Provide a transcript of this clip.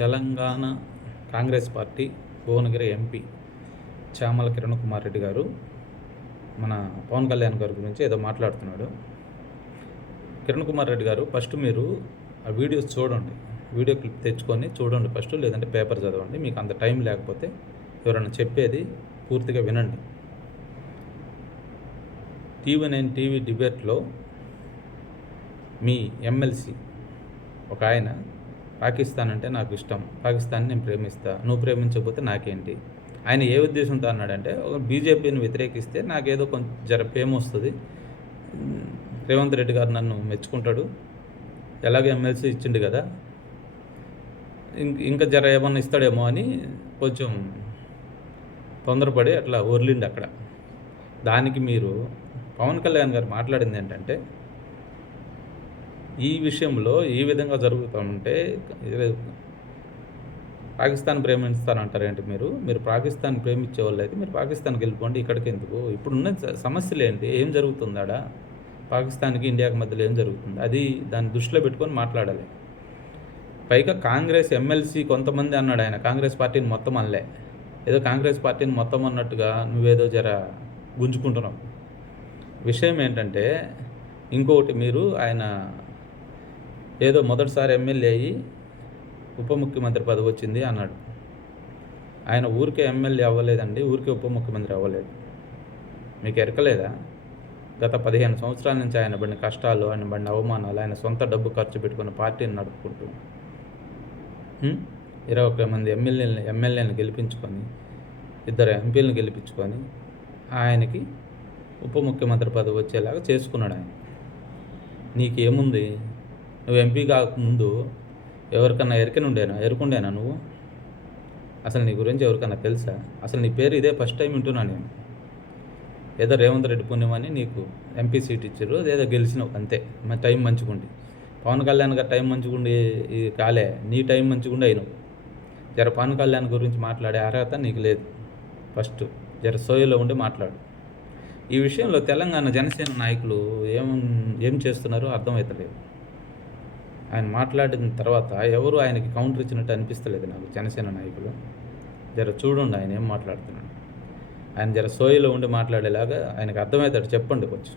Telangana Congress party Bhuvanagiri MP Chamala Kiran Kumar Reddy గారు మన పవన్ కళ్యాణ్ గారి గురించి ఏదో మాట్లాడుతున్నాడు. కిరణ్ కుమార్ రెడ్డి గారు, ఫస్ట్ మీరు ఆ వీడియోస్ చూడండి, వీడియో క్లిప్ తెచ్చుకొని చూడండి ఫస్ట్, లేదంటే పేపర్ చదవండి. మీకు అంత టైం లేకపోతే ఎవరైనా చెప్పేది పూర్తిగా వినండి. టీవీ డిబేట్లో మీ ఎమ్మెల్సీ ఒక ఆయన పాకిస్తాన్ అంటే నాకు ఇష్టం, పాకిస్తాన్ని నేను ప్రేమిస్తా, నువ్వు ప్రేమించకపోతే నాకేంటి, ఆయన ఏ ఉద్దేశంతో అన్నాడంటే, ఒక బీజేపీని వ్యతిరేకిస్తే నాకేదో కొంచెం జర ఫేమ్ వస్తుంది, రేవంత్ రెడ్డి గారు నన్ను మెచ్చుకుంటాడు, ఎలాగో ఎమ్మెల్సీ ఇచ్చిండు కదా, ఇంకా జర ఏమన్నా ఇస్తాడేమో అని కొంచెం తొందరపడి అట్లా ఒర్లిండి అక్కడ. దానికి మీరు పవన్ కళ్యాణ్ గారు మాట్లాడింది ఏంటంటే, ఈ విషయంలో ఈ విధంగా జరుగుతుంటే పాకిస్తాన్ ప్రేమిస్తానంటారేంటి? మీరు పాకిస్తాన్ ప్రేమించే వాళ్ళు అయితే మీరు పాకిస్తాన్కి వెళ్ళిపోండి, ఇక్కడికి ఎందుకు? ఇప్పుడున్న సమస్యలు ఏంటి? ఏం జరుగుతుందాడ? పాకిస్తాన్కి ఇండియాకి మధ్యలో ఏం జరుగుతుంది? అది దాన్ని దృష్టిలో పెట్టుకొని మాట్లాడాలి. పైగా కాంగ్రెస్ ఎమ్మెల్సీ కొంతమంది అన్నాడు ఆయన, కాంగ్రెస్ పార్టీని మొత్తం అనలే. ఏదో కాంగ్రెస్ పార్టీని మొత్తం అన్నట్టుగా నువ్వేదో జర గుంజుకుంటున్నావు. విషయం ఏంటంటే, ఇంకొకటి, మీరు ఆయన ఏదో మొదటిసారి ఎమ్మెల్యే అయ్యి ఉప ముఖ్యమంత్రి పదవి వచ్చింది అన్నాడు. ఆయన ఊరికే ఎమ్మెల్యే అవ్వలేదండి, ఊరికే ఉప ముఖ్యమంత్రి అవ్వలేదు. మీకు ఎరకలేదా? గత 15 సంవత్సరాల నుంచి ఆయన పడిన కష్టాలు, ఆయన పడిన అవమానాలు, ఆయన సొంత డబ్బు ఖర్చు పెట్టుకున్న పార్టీని నడుపుకుంటూ 21 మంది ఎమ్మెల్యేలను గెలిపించుకొని, 2 ఎంపీలను గెలిపించుకొని ఆయనకి ఉప ముఖ్యమంత్రి పదవి వచ్చేలాగా చేసుకున్నాడు ఆయన. నీకేముంది? నువ్వు ఎంపీ కాకముందు ఎవరికన్నా ఎరుకుండేనా నువ్వు? అసలు నీ గురించి ఎవరికన్నా తెలుసా? అసలు నీ పేరు ఇదే ఫస్ట్ టైం వింటున్నా నేను. ఏదో రేవంత్ రెడ్డి పుణ్యమని నీకు ఎంపీ సీట్ ఇచ్చారు, ఏదో గెలిచినావు అంతే, టైం మంచిగుండి. పవన్ కళ్యాణ్ గారు టైం మంచిగుండి కాలే, నీ టైం మంచిగుండి అయినావు. జర పవన్ కళ్యాణ్ గురించి మాట్లాడే అర్హత నీకు లేదు. ఫస్ట్ జర సోయలో ఉండి మాట్లాడు. ఈ విషయంలో తెలంగాణ జనసేన నాయకులు ఏం చేస్తున్నారో అర్థమవుతలేదు. ఆయన మాట్లాడిన తర్వాత ఎవరు ఆయనకి కౌంటర్ ఇచ్చినట్టు అనిపిస్తలేదు నాకు. జనసేన నాయకులు జర చూడండి ఆయన ఏం మాట్లాడుతున్నాడు. ఆయన జర సోయిలో ఉండి మాట్లాడేలాగా ఆయనకు అర్థమవుతాడు, చెప్పండి కొంచెం.